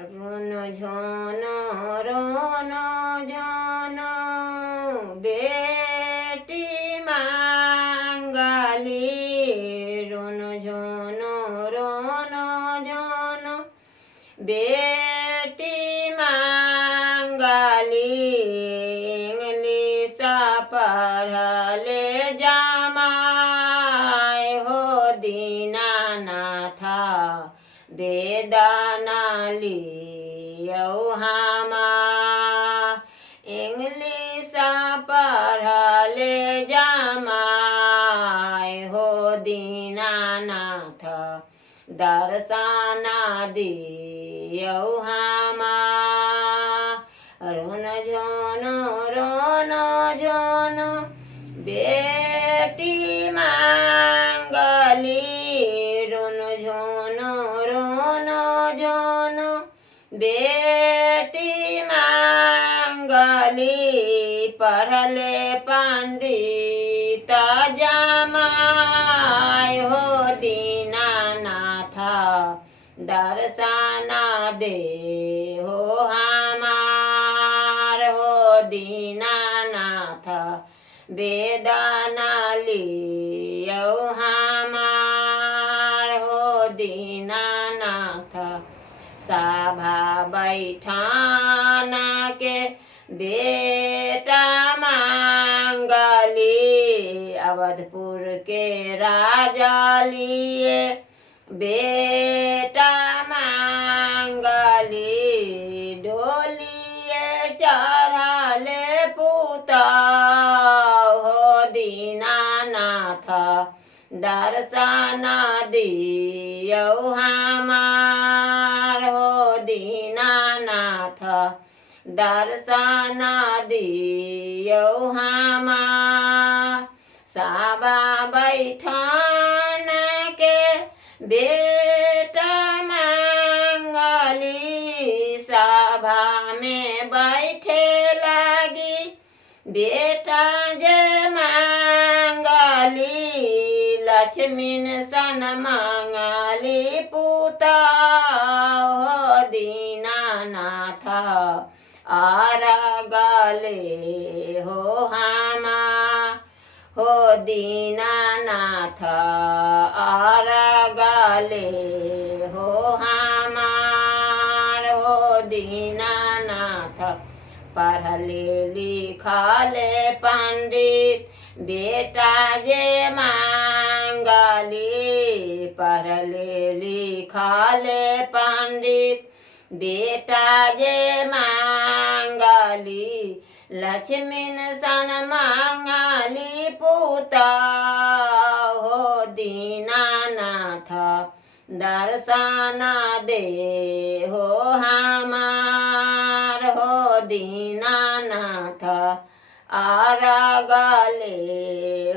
रोन झोन रोन झोन बेटी मांगली रोन झोन रोन झोन बेटी मांगली इंग्लिश पढ़ले जामाय हो दीनानाथ बेदाना लियौ हमा इंग्लिश पढ़ले जामाय हो दीनानाथ दर्शना दियौ हमा रोन झोन रोन झोन बेटी मांगली रोन झोन रोन झोन बेटी मांगली पढ़ले पंडित जामाय हो दीनानाथ दर्शना दे हो हमार हो दीनानाथ बेदाना लियौ हमार हो दीनानाथ सभा बैठाना के बेटा मांगली अवधपुर के राजा लिए बेटा मांगली डोलिए चढ़ले पुता हो दीनानाथ दर्शना दियौ हमार हो दीनानाथ दर्शना दियौ हमार सभा बैठान के बेटा मांगली सभा में बैठे लगी बेटा जे मांगली लक्ष्मीन सन मांगली पुता हो दीनानाथ आरगले हो हमा हो दीनानाथ आरगले हो हमार हो दीनानाथ पढ़ले लिखले पंडित बेटा जे मांगली पढ़ले लिखले पंडित बेटा जे मांगली लक्ष्मीन सन मांगली पुता हो दीनानाथ दर्शना दे हो हमार हो दीनानाथ आरगले